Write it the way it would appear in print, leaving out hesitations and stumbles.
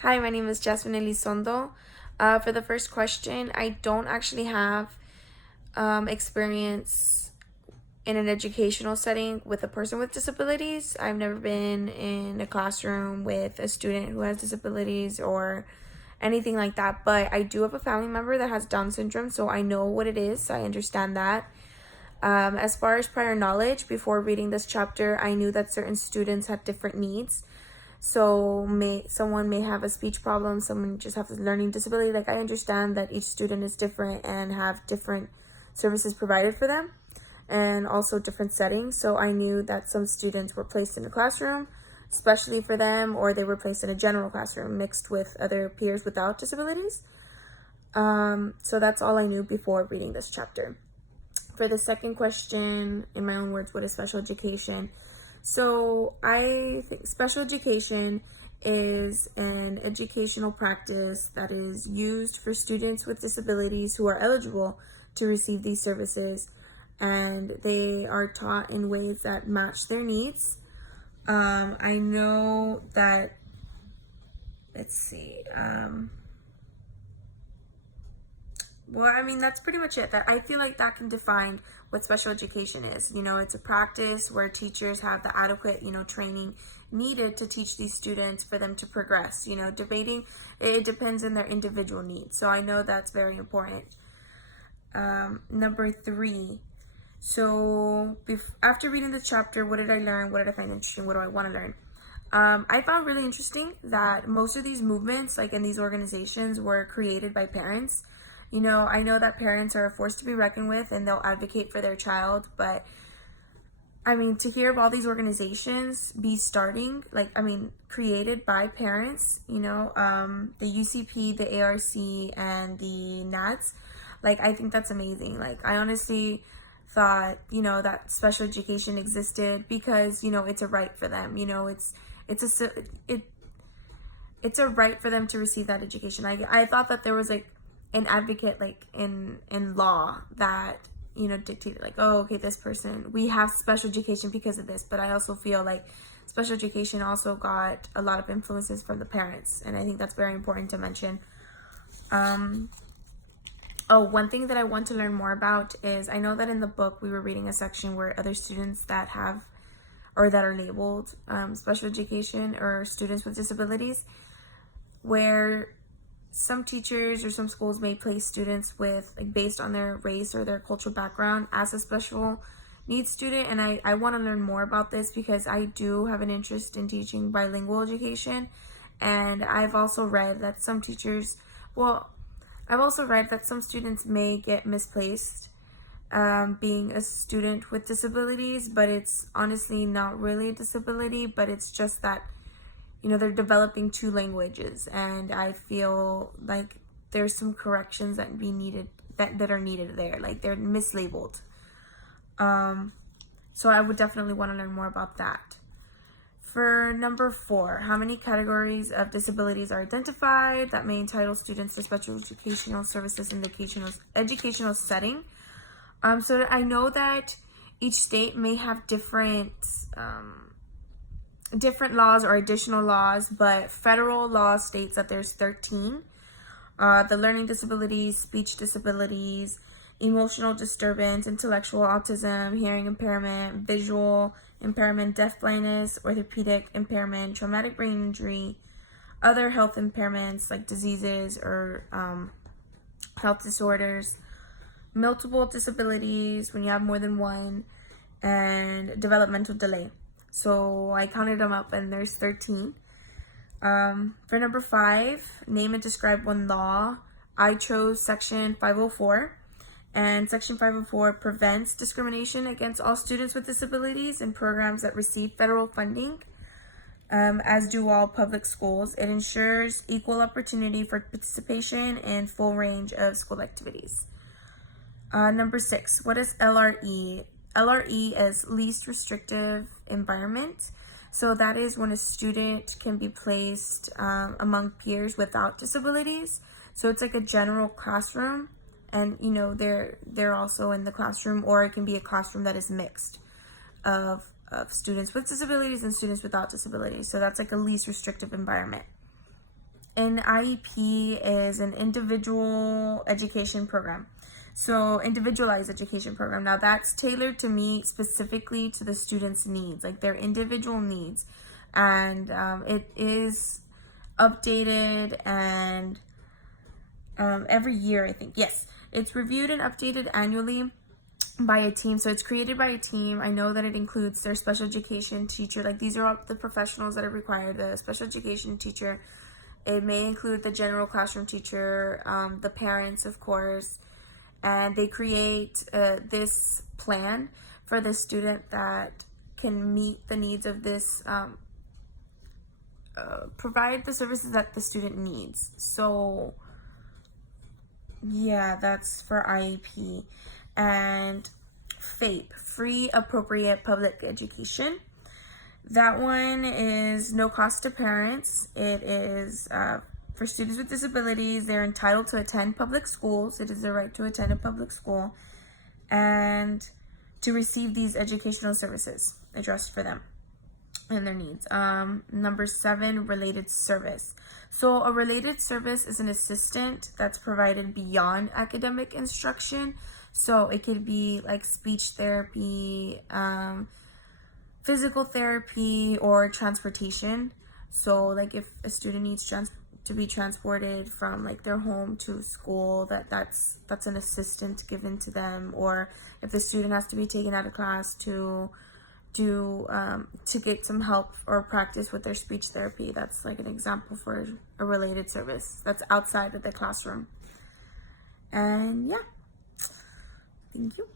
Hi, my name is Jasmine Elizondo. For the first question, I don't actually have experience in an educational setting with a person with disabilities. I've never been in a classroom with a student who has disabilities or anything like that, but I do have a family member that has Down syndrome, so I know what it is. I understand that. As far as prior knowledge, before reading this chapter, I knew that certain students had different needs. So someone may have a speech problem, someone just has a learning disability. Like, I understand that each student is different and have different services provided for them and also different settings. So I knew that some students were placed in a classroom especially for them, or they were placed in a general classroom mixed with other peers without disabilities. So that's all I knew before reading this chapter. For the second question, in my own words, what is special education? So I think special education is an educational practice that is used for students with disabilities who are eligible to receive these services, and they are taught in ways that match their needs. I know that, let's see, well, I mean, that's pretty much it. That I feel like that can define what special education is. It's a practice where teachers have the adequate, training needed to teach these students for them to progress. Debating, it depends on their individual needs. So I know that's very important. Number three. So after reading the chapter, what did I learn? What did I find interesting? What do I want to learn? I found really interesting that most of these movements, like in these organizations, were created by parents. I know that parents are a force to be reckoned with and they'll advocate for their child, but I mean, to hear of all these organizations be starting, created by parents, the UCP, the ARC, and the NATS, I think that's amazing. I honestly thought, that special education existed because, it's a right for them. It's a right for them to receive that education. I thought that there was an advocate in law that dictated oh, okay, this person, we have special education because of this. But I also feel like special education also got a lot of influences from the parents, and I think that's very important to mention. One thing that I want to learn more about is, I know that in the book we were reading a section where other students that have or that are labeled special education or students with disabilities, where some teachers or some schools may place students with based on their race or their cultural background as a special needs student. And I want to learn more about this because I do have an interest in teaching bilingual education. And I've also read that some teachers, I've also read that some students may get misplaced being a student with disabilities, but it's honestly not really a disability, but it's just that they're developing two languages, and I feel like there's some corrections that are needed there. They're mislabeled. So I would definitely want to learn more about that. For number 4, how many categories of disabilities are identified that may entitle students to special educational services in the educational setting? So I know that each state may have different laws or additional laws, but federal law states that there's 13. The learning disabilities, speech disabilities, emotional disturbance, intellectual autism, hearing impairment, visual impairment, deaf blindness, orthopedic impairment, traumatic brain injury, other health impairments like diseases or health disorders, multiple disabilities when you have more than one, and developmental delay. So I counted them up and there's 13. For number 5, name and describe one law. I chose section 504. And section 504 prevents discrimination against all students with disabilities in programs that receive federal funding, as do all public schools. It ensures equal opportunity for participation in full range of school activities. Number 6, what is LRE? LRE is least restrictive environment. So that is when a student can be placed among peers without disabilities. So it's like a general classroom, and they're also in the classroom, or it can be a classroom that is mixed of students with disabilities and students without disabilities. So that's like a least restrictive environment. An IEP is an individual education program. So individualized education program. Now that's tailored to meet specifically to the student's needs, like their individual needs. And it is updated and every year, I think. Yes, it's reviewed and updated annually by a team. So it's created by a team. I know that it includes their special education teacher. Like these are all the professionals that are required. The special education teacher. It may include the general classroom teacher, the parents, of course, and they create this plan for the student that can meet the needs of this, provide the services that the student needs. So yeah, that's for IEP. And FAPE, Free Appropriate Public Education. That one is no cost to parents. It is for students with disabilities. They're entitled to attend public schools. It is their right to attend a public school and to receive these educational services addressed for them and their needs. Number 7, related service. So a related service is an assistant that's provided beyond academic instruction. So it could be like speech therapy, physical therapy, or transportation. So like if a student needs to be transported from like their home to school, that's an assistant given to them. Or if the student has to be taken out of class to get some help or practice with their speech therapy, that's like an example for a related service that's outside of the classroom. And yeah, thank you.